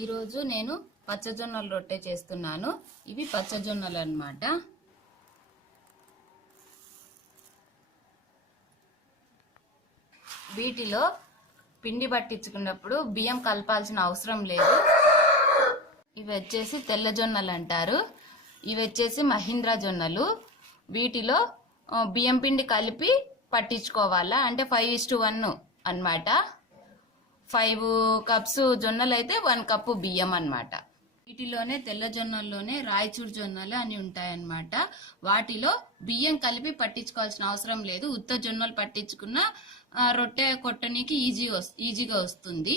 ఈరోజు నేను పచ్చజొన్నల రొట్టె చేస్తున్నాను. ఇవి పచ్చజొన్నలు అన్నమాట. వీటిలో పిండి పట్టించుకున్నప్పుడు బియ్యం కలపాల్సిన అవసరం లేదు. ఇవి వచ్చేసి తెల్ల జొన్నలు అంటారు. ఇవి వచ్చేసి మహీంద్రా జొన్నలు. వీటిలో బియ్యం పిండి కలిపి పట్టించుకోవాలా, అంటే 5:1 అన్నమాట. 5 కప్స్ జొన్నలు అయితే 1 కప్పు బియ్యం అన్నమాట. వీటిలోనే తెల్ల జొన్నల్లోనే రాయచూర్ జొన్నలు అని ఉంటాయన్నమాట. వాటిలో బియ్యం కలిపి పట్టించుకోవాల్సిన అవసరం లేదు. ఉత్త జొన్నలు పట్టించుకున్న రొట్టె కొట్టడానికి ఈజీగా వస్తుంది.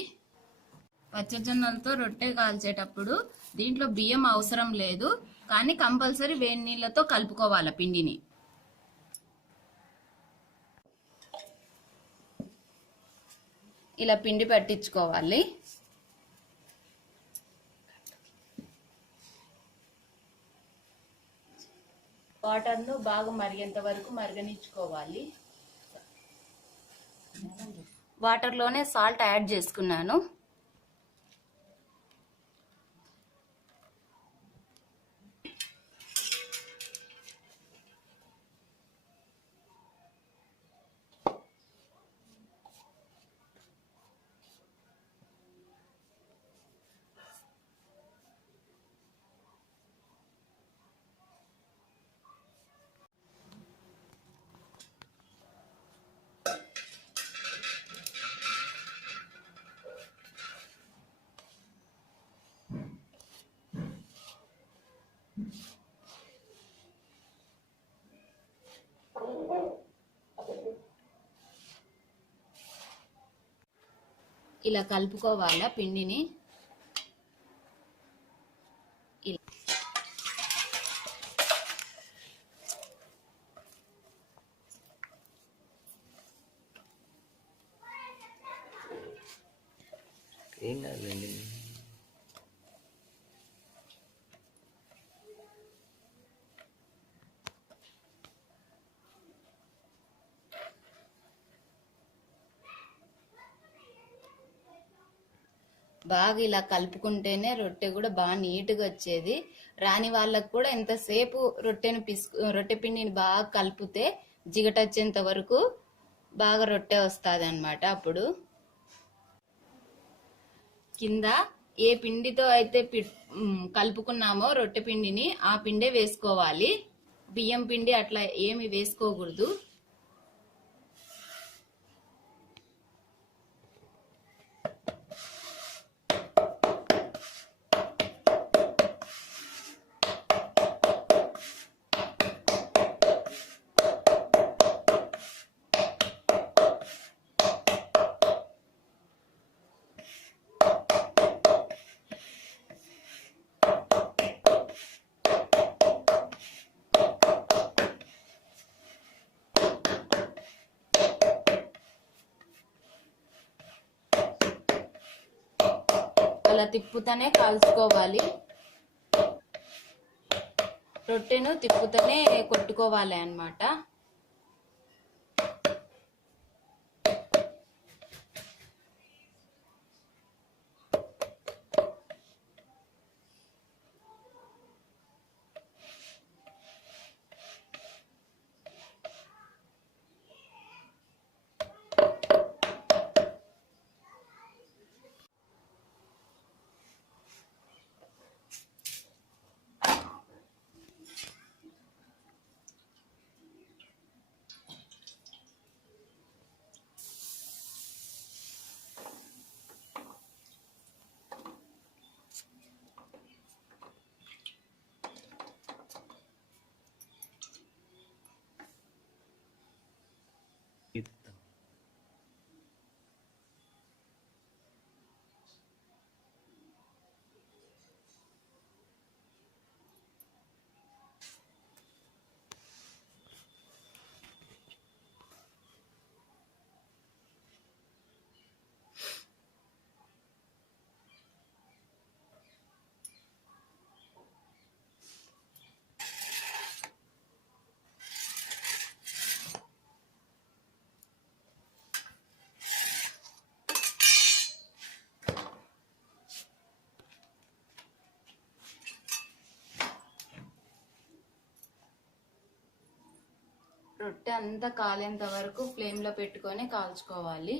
పచ్చజొన్నలతో రొట్టె కాల్చేటప్పుడు దీంట్లో బియ్యం అవసరం లేదు, కానీ కంపల్సరీ వేడి నీళ్ళతో కలుపుకోవాలి పిండిని. ఇలా పిండి పట్టించుకోవాలి. వాటర్ను బాగా మరిగేంత వరకు మరగనిచ్చుకోవాలి. వాటర్లోనే సాల్ట్ యాడ్ చేసుకున్నాను. ఇలా కలుపుకోవాలా పిండిని. బాగా ఇలా కలుపుకుంటేనే రొట్టె కూడా బాగా నీట్గా వచ్చేది. రాని వాళ్ళకు కూడా ఎంతసేపు రొట్టె పిండిని బాగా కలిపితే జిగటొచ్చేంత వరకు బాగా రొట్టె వస్తుంది అన్నమాట. అప్పుడు కింద ఏ పిండితో అయితే కలుపుకున్నామో రొట్టె పిండిని ఆ పిండే వేసుకోవాలి. బియ్యం పిండి అట్లా ఏమి వేసుకోకూడదు. అలా తిప్పుతూనే కాల్చుకోవాలి. రొట్టెను తిప్పుతూనే కొట్టుకోవాలి అన్నమాట. రొట్టె అంతా కాలేంత వరకు ఫ్లేమ్లో పెట్టుకొని కాల్చుకోవాలి.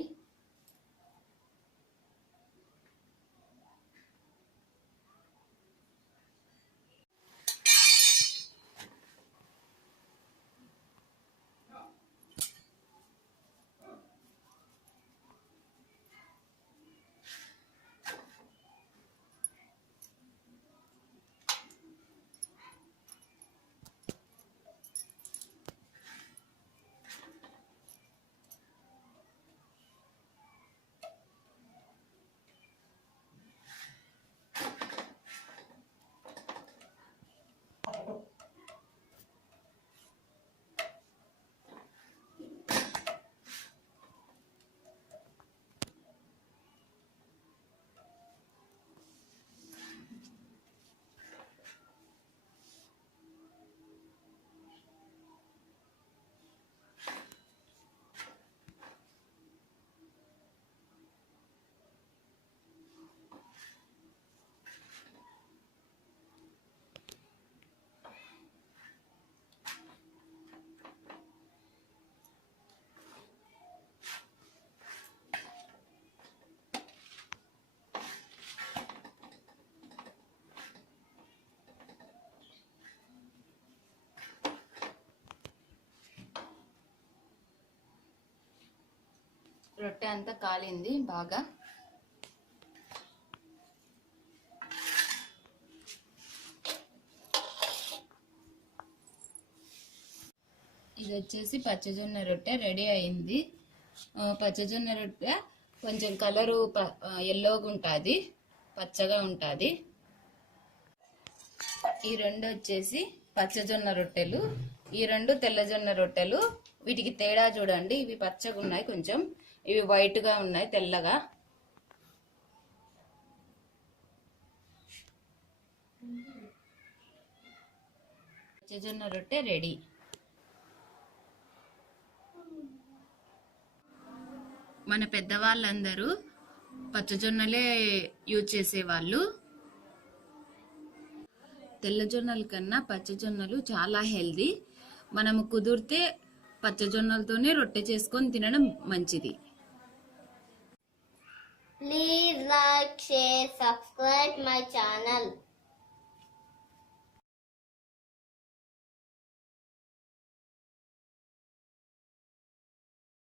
రొట్టె అంతా కాలింది బాగా. ఇది వచ్చేసి పచ్చజొన్న రొట్టె రెడీ అయింది. పచ్చజొన్న రొట్టె కొంచెం కలరు ఎల్లోగా ఉంటుంది, పచ్చగా ఉంటుంది. ఈ రెండు వచ్చేసి పచ్చజొన్న రొట్టెలు, ఈ రెండు తెల్లజొన్న రొట్టెలు. వీటికి తేడా చూడండి, ఇవి పచ్చగా ఉన్నాయి కొంచెం, ఇవి వైట్ గా ఉన్నాయి తెల్లగా. పచ్చజొన్న రొట్టె రెడీ. మన పెద్దవాళ్ళందరూ పచ్చజొన్నలే యూజ్ చేసేవాళ్ళు. తెల్లజొన్నల కన్నా పచ్చజొన్నలు చాలా హెల్దీ. మనము కుదిరితే పచ్చజొన్నలతోనే రొట్టె చేసుకొని తినడం మంచిది. Please like, share, subscribe my channel.